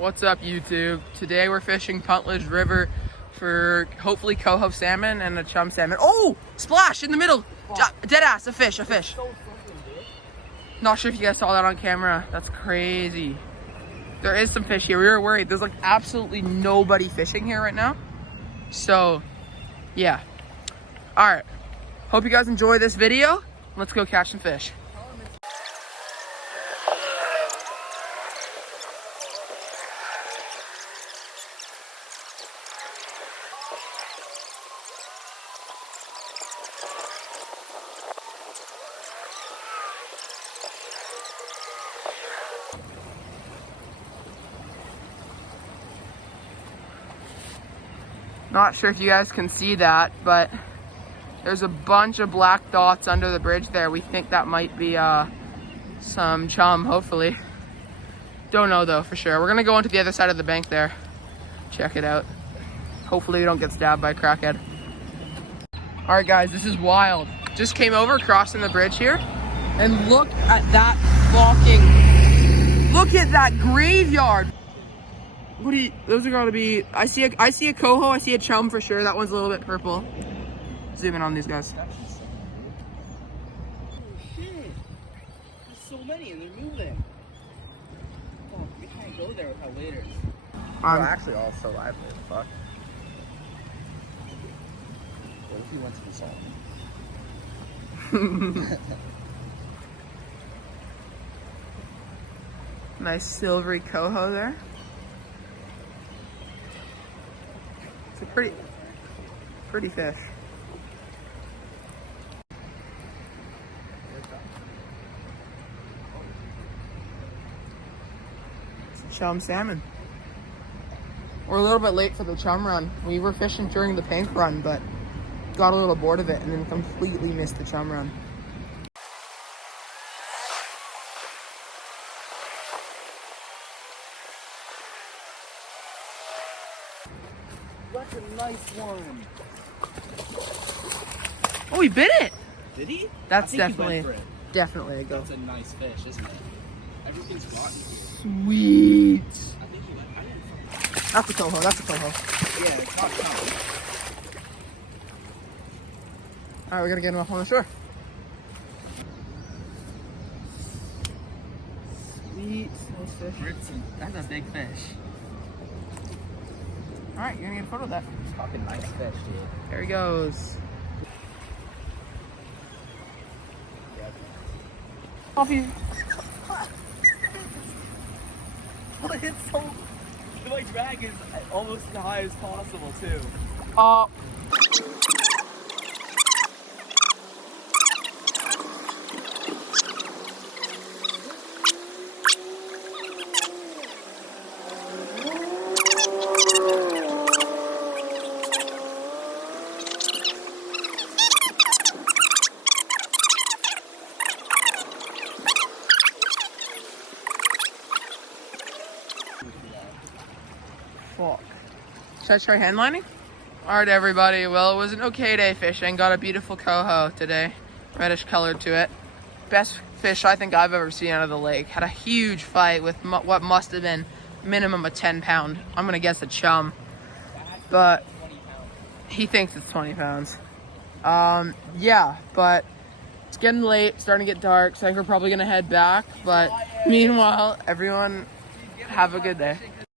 What's up, YouTube? Today we're fishing Puntledge River for hopefully coho salmon and a chum salmon. Oh, splash in the middle. Dead ass, a fish. Not sure if you guys saw that on camera. That's crazy. There is some fish here. We were worried. There's like absolutely nobody fishing here right now. So, yeah. All right. Hope you guys enjoy this video. Let's go catch some fish. Not sure if you guys can see that, but there's a bunch of black dots under the bridge there. We think that might be some chum, hopefully. Don't know though for sure. We're gonna go onto the other side of the bank there. Check it out. Hopefully we don't get stabbed by a crackhead. All right guys, this is wild. Just came over, crossing the bridge here, and look at that look at that graveyard. What do you, those are gonna be, I see a coho, I see a chum for sure. That one's a little bit purple. Zoom in on these guys. Oh shit! There's so many and they're moving. Oh, we can't go there without waders. They're actually all so lively. Fuck. What if we went to the salt? Nice silvery coho there. It's a pretty fish. It's a chum salmon. We're a little bit late for the chum run. We were fishing during the pink run, but got a little bored of it and then completely missed the chum run. That's a nice one. Oh, he bit it. Did he? That's I think he went for it. definitely a go. That's a nice fish, isn't it? Everything's rotten. Sweet. I think he went. I didn't. That's a coho. That's a coho. Yeah, it's not coming. All right, we gotta get him up on the shore. Sweet, nice fish. That's a big fish. All right, you're gonna get a photo of that. It's fucking nice fish, dude. There he goes. Coffee. Well, it's so. My drag is almost as high as possible too. Fuck. Should I try hand lining? All right, everybody. Well, it was an okay day fishing. Got a beautiful coho today, reddish colored to it. Best fish I think I've ever seen out of the lake. Had a huge fight with what must have been minimum a 10-pound. I'm gonna guess a chum, but he thinks it's 20 pounds. Yeah, but it's getting late, starting to get dark, so I think we're probably gonna head back. But meanwhile, everyone have a good day.